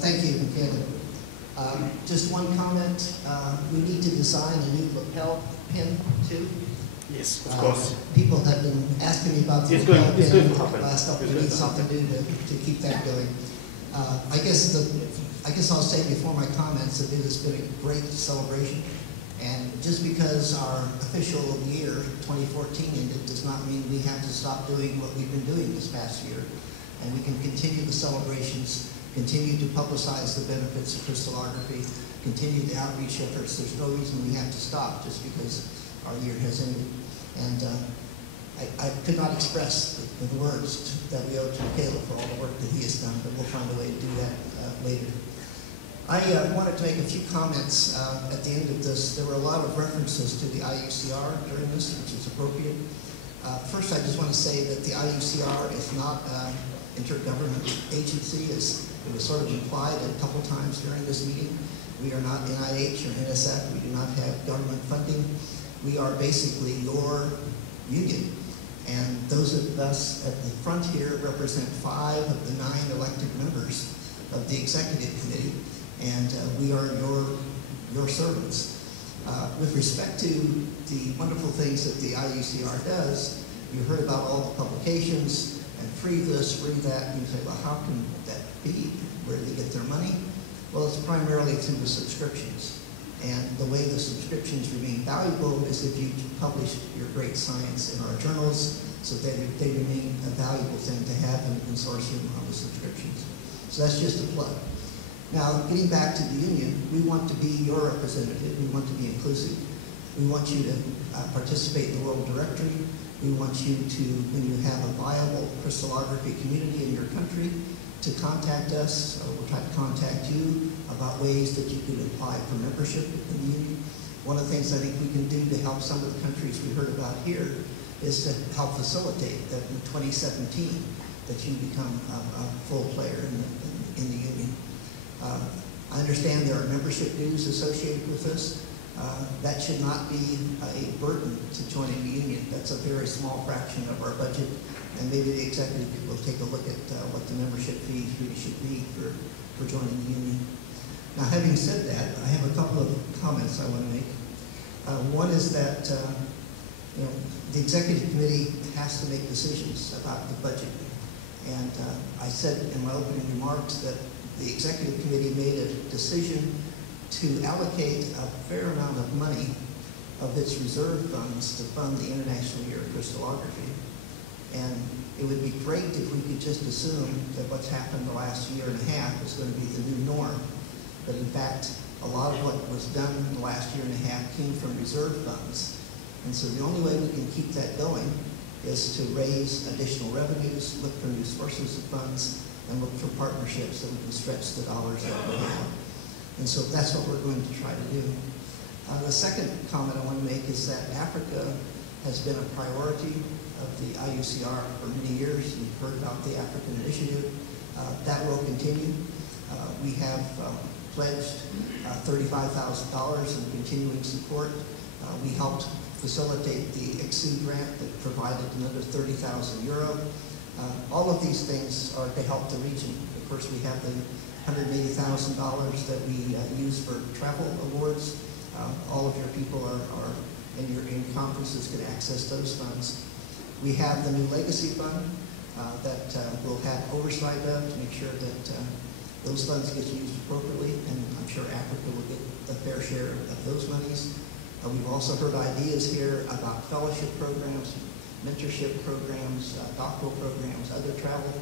Thank you, Michaela. Just one comment. We need to design a new lapel pin, too. Yes, of course. People have been asking me about the lapel pin the last couple of weeks. Something to do to keep that going. I guess I'll say before my comments that it has been a great celebration. And just because our official year, 2014, ended does not mean we have to stop doing what we've been doing this past year. And we can continue the celebrations, continue to publicize the benefits of crystallography, continue the outreach efforts. There's no reason we have to stop just because our year has ended. And I could not express the words that we owe to Michaela for all the work that he has done, but we'll find a way to do that later. I wanted to make a few comments at the end of this. There were a lot of references to the IUCr during this, which is appropriate. First, I just want to say that the IUCr is not an intergovernmental agency, as it was sort of implied a couple times during this meeting. We are not NIH or NSF. We do not have government funding. We are basically your union. And those of us at the front here represent 5 of the 9 elected members of the executive committee. And we are your servants. With respect to the wonderful things that the IUCr does, you heard about all the publications and free this, free that. And you say, well, how can that be? Where do they get their money? Well, it's primarily through the subscriptions. And the way the subscriptions remain valuable is if you publish your great science in our journals, so they remain a valuable thing to have in the consortium on the subscriptions. So that's just a plug. Now, getting back to the union, we want to be your representative. We want to be inclusive. We want you to participate in the World Directory. We want you to, when you have a viable crystallography community in your country, to contact us. We'll try to contact you about ways that you could apply for membership in the union. One of the things I think we can do to help some of the countries we heard about here is to help facilitate that in 2017 that you become a full player in the union. I understand there are membership dues associated with this. That should not be a burden to joining the union. That's a very small fraction of our budget, and maybe the executive will take a look at what the membership fees really should be for joining the union. Now, having said that, I have a couple of comments I want to make. One is that the executive committee has to make decisions about the budget. And I said in my opening remarks that the executive committee made a decision to allocate a fair amount of money of its reserve funds to fund the International Year of Crystallography. And it would be great if we could just assume that what's happened the last year and a half is going to be the new norm. But in fact, a lot of what was done in the last year and a half came from reserve funds. And so the only way we can keep that going is to raise additional revenues, look for new sources of funds, and look for partnerships that we can stretch the dollars that we have. And so that's what we're going to try to do. The second comment I want to make is that Africa has been a priority of the IUCr for many years. You've heard about the African Initiative. That will continue. We have pledged $35,000 in continuing support. We helped facilitate the IYCr grant that provided another €30,000. All of these things are to help the region. Of course, we have the $180,000 that we use for travel awards. All of your people in conferences can access those funds. We have the new legacy fund that we'll have oversight of to make sure that those funds get used appropriately, and I'm sure Africa will get a fair share of those monies. We've also heard ideas here about fellowship programs, mentorship programs, doctoral programs, other travel.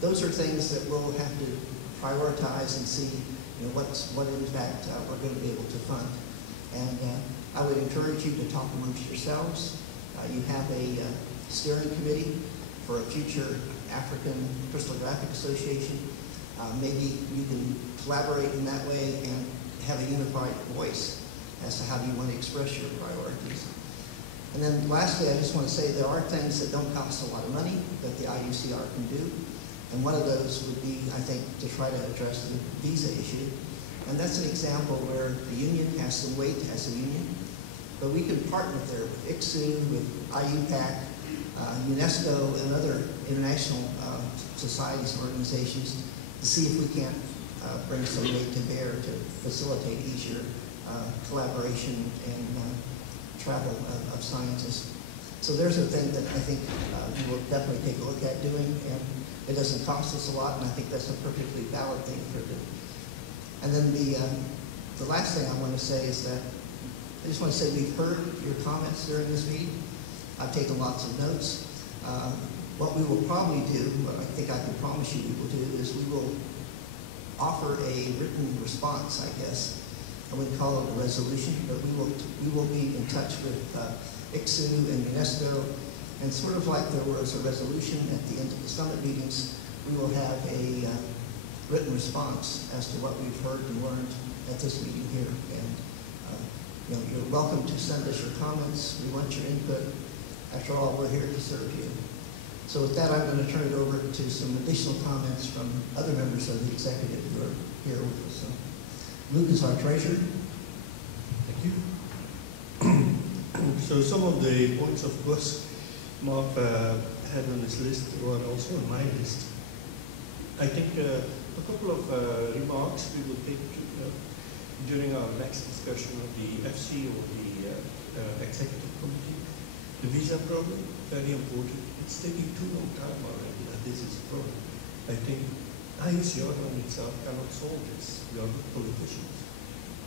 Those are things that we'll have to prioritize and see what in fact we're going to be able to fund. And I would encourage you to talk amongst yourselves. You have a steering committee for a future African Crystallographic Association. Maybe you can collaborate in that way and have a unified voice as to how you want to express your priorities. And then lastly, I just want to say there are things that don't cost a lot of money that the IUCr can do. And one of those would be, I think, to try to address the visa issue. And that's an example where the union has some weight as a union. But we can partner there with IYCr, with IUCr, UNESCO, and other international societies and organizations to see if we can't bring some weight to bear to facilitate easier collaboration and travel of scientists. So there's a thing that I think we will definitely take a look at doing, and it doesn't cost us a lot, and I think that's a perfectly valid thing for it. And then the last thing I want to say is that I just want to say we've heard your comments during this meeting. I've taken lots of notes. What we will probably do, what I think I can promise you we will do, is we will offer a written response, I guess. I wouldn't call it a resolution, but we will be in touch with IYCr and UNESCO, and sort of like there was a resolution at the end of the summit meetings, we will have a written response as to what we've heard and learned at this meeting here. And you're welcome to send us your comments. We want your input. After all, we're here to serve you. So with that, I'm going to turn it over to some additional comments from other members of the executive who are here with us. So, Luc is our treasurer. Thank you. So some of the points, of course, Mark had on his list were also on my list. I think a couple of remarks we will take during our next discussion of the FC or the executive committee. The visa problem, very important. It's taking too long time already, and this is a problem. I think IUCr on itself cannot solve this. We are good politicians.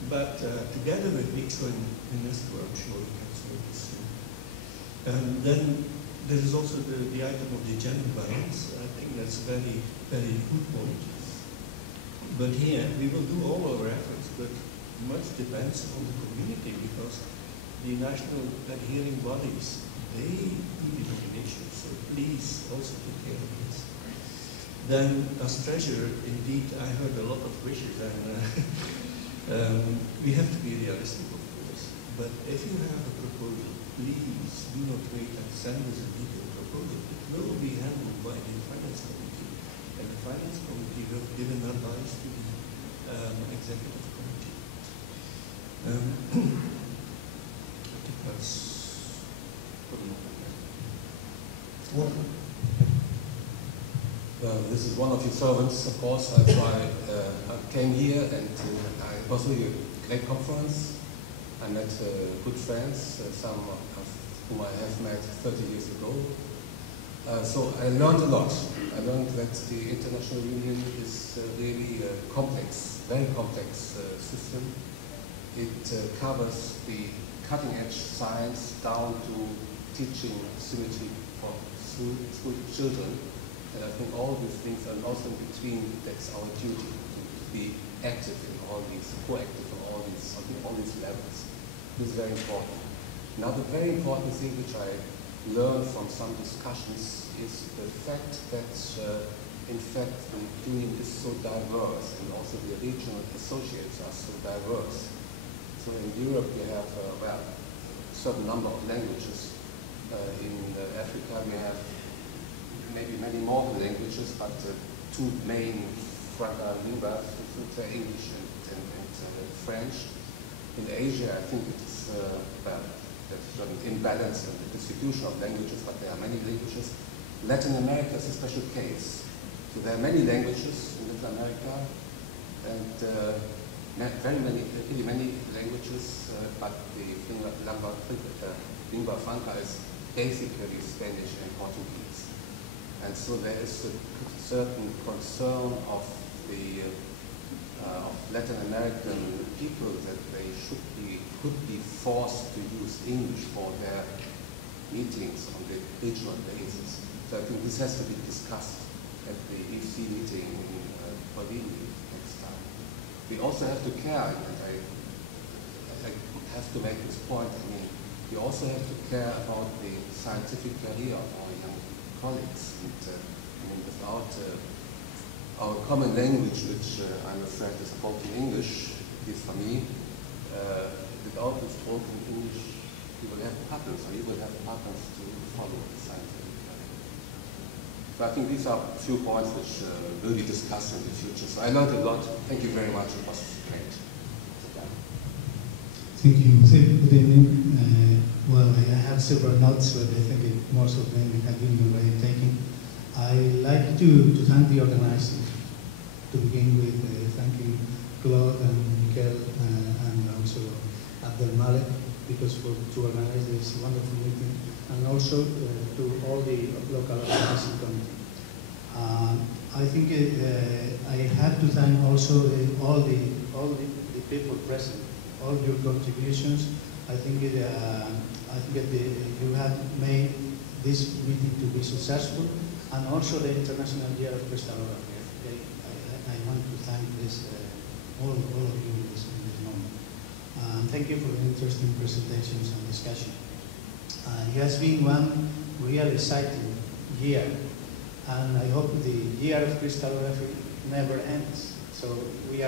But together with IYCr and UNESCO, I'm sure we can solve this soon. Then there is also the item of the gender balance. I think that's a very, very good point. But here, we will do all our efforts, but much depends on the community, because the national adhering bodies, they do the nominations, so please also take care of this. Then, as treasurer, indeed, I heard a lot of wishes, and we have to be realistic, of course. But if you have a proposal, please do not wait and send us a detailed proposal. It will be handled by the finance committee, and the finance committee will give an advice to the executive committee. I think that's for the moment. This is one of your servants, of course. I came here, and it was really a great conference. I met good friends, some of whom I have met 30 years ago. So I learned a lot. I learned that the International Union is really a complex, very complex system. It covers the cutting-edge science down to teaching symmetry for school children. And I think all these things, and also in between, that's our duty to be active in all these, proactive in all these levels. This is very important. Now, the very important thing which I learned from some discussions is the fact that, in fact, the union is so diverse, and also the regional associates are so diverse. So in Europe, we have a certain number of languages. In Africa, we have maybe many more languages, but two main linguas, English and French. In Asia, I think it's there's an imbalance in the distribution of languages, but there are many languages. Latin America is a special case. So there are many languages in Latin America, and really many languages, but the lingua franca is basically Spanish and Portuguese. And so there is a certain concern of the Latin American people that they could be forced to use English for their meetings on the regional basis. So I think this has to be discussed at the EC meeting in Berlin next time. We also have to care, and I have to make this point, I mean, we also have to care about the scientific career of our young colleagues. And I mean, without our common language, which I'm afraid is spoken English, at least for me, without the spoken English, you will have patterns, or you will have patterns to follow the scientific career. So I think these are a few points which will be discussed in the future. So I learned a lot. Thank you very much. It was great. Thank you. Good evening. Well, I have several notes, but I think most of them we have been already taken. I like to thank the organizers to begin with, thanking Claude and Mikel and also Abdelmalek to organize this wonderful meeting, and also to all the local organizing committee. I think I have to thank also all the people present, all your contributions. I think you have made this meeting to be successful, and also the International Year of Crystallography. I want to thank all of you in this moment. Thank you for the interesting presentations and discussion. It has been one really exciting year, and I hope the year of crystallography never ends. So we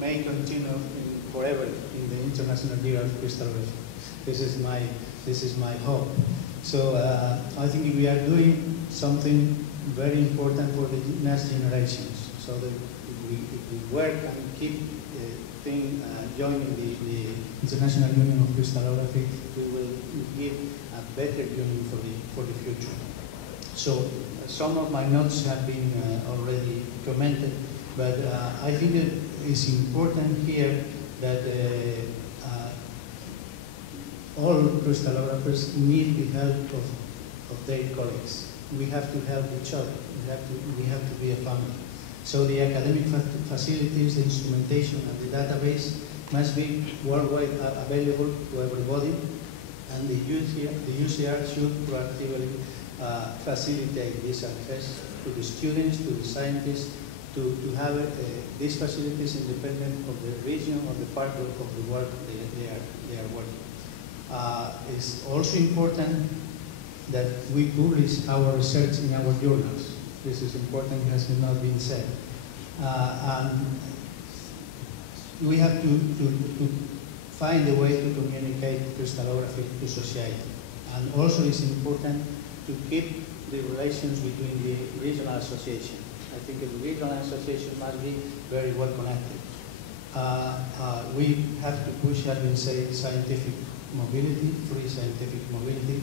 may continue forever in the International Year of Crystallography. This is my hope. So I think we are doing something very important for the next generations. So that if we work and keep joining the International Union of Crystallography, we will give a better union for the future. So some of my notes have been already commented, but I think it is important here that all crystallographers need the help of their colleagues. We have to help each other. We have to be a family. So the academic facilities, the instrumentation, and the database must be worldwide available to everybody, and the IUCr should proactively facilitate this access to the students, to the scientists, to have these facilities independent of the region or the part of the work they are working. It's also important that we publish our research in our journals. This is important, has not been said. And we have to find a way to communicate crystallography to society. And also it's important to keep the relations between the regional association. I think the regional association must be very well connected. We have to push, as we say, scientific mobility, free scientific mobility.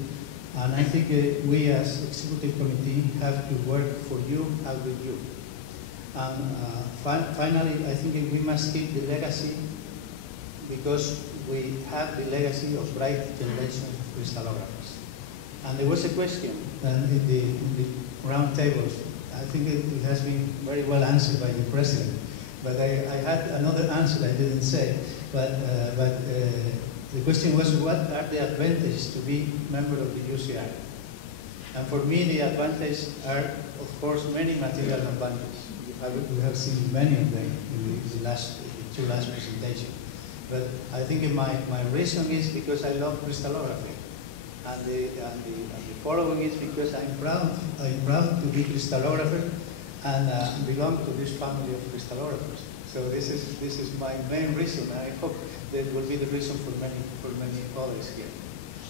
And I think we as executive committee have to work for you and with you. And finally, I think we must keep the legacy, because we have the legacy of bright generation of crystallographers. And there was a question in the round tables. I think it has been very well answered by the president. But I had another answer I didn't say. But the question was, what are the advantages to be member of the IUCr? And for me, the advantages are, of course, many material advantages. We have seen many of them in the two last presentations. But I think my reason is because I love crystallography. And the following is because I'm proud to be crystallographer and belong to this family of crystallographers. So this is my main reason. I hope that will be the reason for many others here.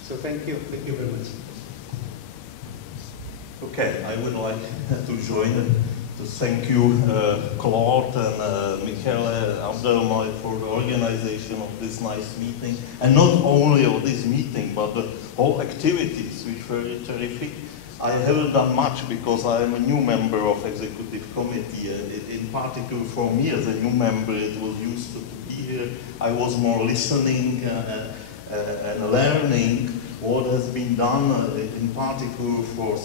So thank you very much. Okay, I would like to join to thank you, Claude and Michele Abdelmalek, for the organization of this nice meeting, and not only of this meeting, but the whole activities, which were terrific. I haven't done much because I am a new member of executive committee, and in particular for me as a new member, it was useful to be here. I was more listening and learning what has been done, in particular for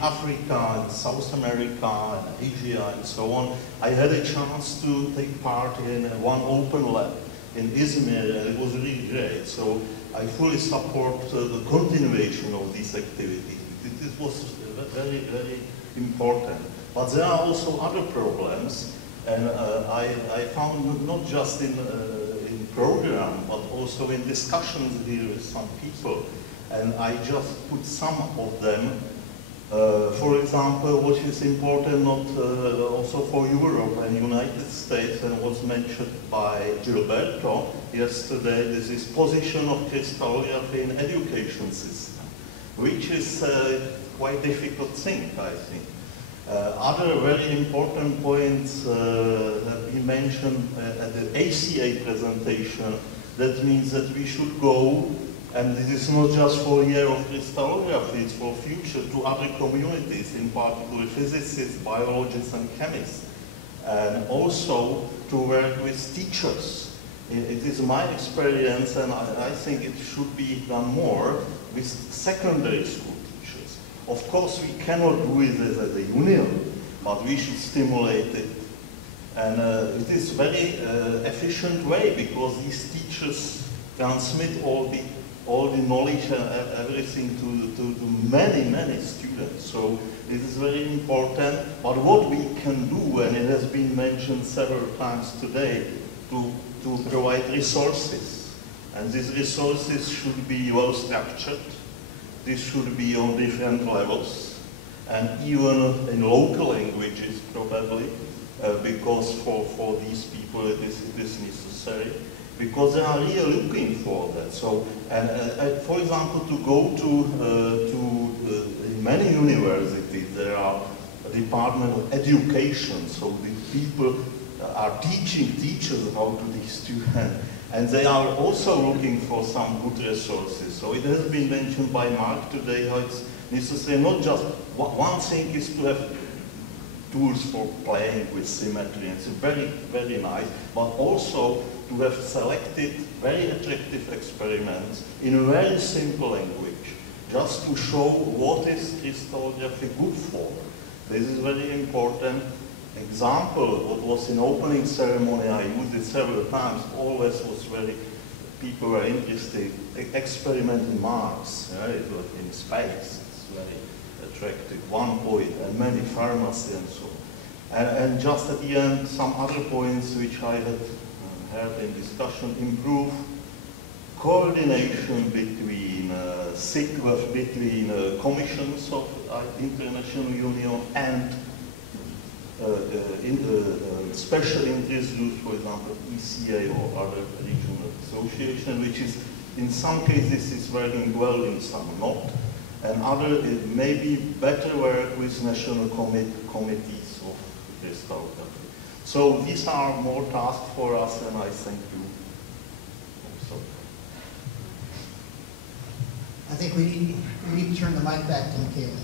Africa and South America and Asia and so on. I had a chance to take part in one open lab in Izmir, and it was really great. So I fully support the continuation of these activities. It was very, very important. But there are also other problems, and I found not just in program, but also in discussions here with some people. And I just put some of them. For example, what is important not also for Europe and United States, and was mentioned by Gilberto yesterday, this is position of crystallography in education system, which is quite difficult thing, I think. Other very important points that he mentioned at the ACA presentation, that means that we should go And this is not just for year of crystallography, it's for future to other communities, in particular physicists, biologists and chemists. And also to work with teachers. It is my experience, and I think it should be done more with secondary school teachers. Of course, we cannot do it as a union, but we should stimulate it. And it is a very efficient way, because these teachers transmit all the knowledge and everything to many students. So it is very important. But what we can do, and it has been mentioned several times today, to provide resources. And these resources should be well structured. This should be on different levels, and even in local languages probably, because for these people it is necessary, because they are really looking for that. So, and for example, to go to in many universities there are a department of education, so the people are teaching teachers how to teach students, and they are also looking for some good resources. So it has been mentioned by Mark today how it's necessary. Not just one thing is to have tools for playing with symmetry, and it's very nice, but also to have selected very attractive experiments in a very simple language, just to show what is crystallography good for. This is very important. Example, what was in opening ceremony, I used it several times, always was people were interested, experiment in Mars, yeah, it was in space, it's very attractive, one point, and many pharmacy and so on. And just at the end, some other points which I had heard in discussion: improve coordination between commissions of international union and special interest groups, for example, ECA or other regional association, which is, in some cases, is working well, in some not. And other, it may be better work with national committees of crystallography. So these are more tasks for us, and I thank you. Also. I think we need to turn the mic back to Michaela.